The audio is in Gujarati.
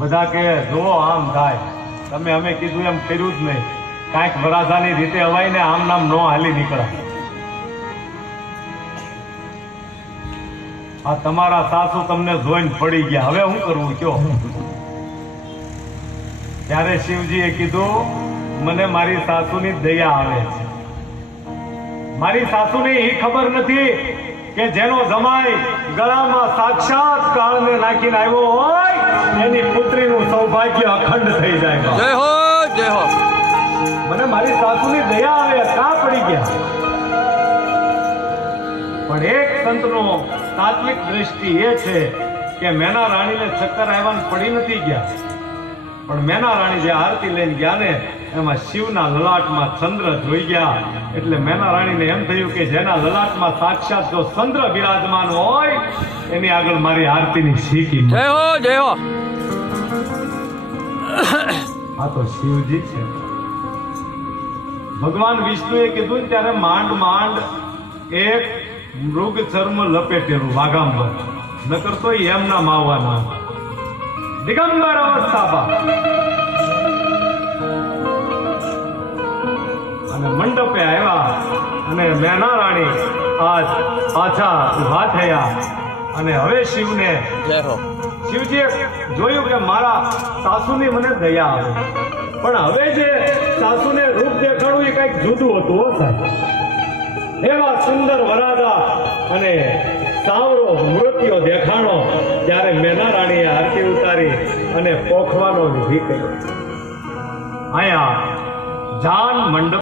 બધા કે જો આમ થાય, તમે અમે કીધું એમ કર્યું જ નહીં, કાંઈક વરાજાની રીતે હવાય ને આમ નામ નો હાલી નીકળ્યા. આ તમારા સાસુ તમને જોઈને પડી ગયા, હવે શું કરવું કયો? ત્યારે શિવજીએ કીધું, મને મારી સાસુની દયા આવે છે. મારી સાસુને એ ખબર નથી કે જેનો જમાઈ ગળામાં સાક્ષાત કાળને નાખીને આવ્યો હોય એની પુત્રીનું સૌભાગ્ય અખંડ થઈ જાય. જય હો, જય હો. મને મારી સાસુની દયા આવે, કાં પડી ગયા? પણ એક સંતનો તાત્વિક દ્રષ્ટિ એ છે કે મેના રાણીને ચક્કર આવ્યા પડી નથી ગયા, પણ મેના રાણી જે આરતી લઈને ગયા ને એમાં શિવના લલાટમાં ચંદ્ર જોઈ ગયા. એટલે મેના રાણીને એમ થયું કે જેના લલાટમાં સાક્ષાત જો ચંદ્ર બિરાજમાન હોય એની આગળ મારી આરતીની શીખી. જય હો, જય હો. આ તો શિવજી છે. ભગવાન વિષ્ણુએ કીધું ત્યારે માંડ માંડ એક મૃગ ચર્મ લપેટેલું વાઘાંબર, નકર તો એમના માવવાના દિગંબર અવસ્થા. અને મંડપે આવ્યા અને મેના રાણી આજ પાછા ઉભા થયા. અને હવે શિવને શિવજીએ જોયું કે મારા સાસુની મને દયા આવે, પણ હવે જે સાસુને રૂપ દેખાડું એ કઈક જુદું હતું. એવા સુંદર વરાજા અને સાવરો મૃત્યો દેખાણો. ત્યારે મેના રાણીએ આરતી ઉતારી અને પોખવાનો વિધિ કર્યો. અહીંયા જાન મંડપ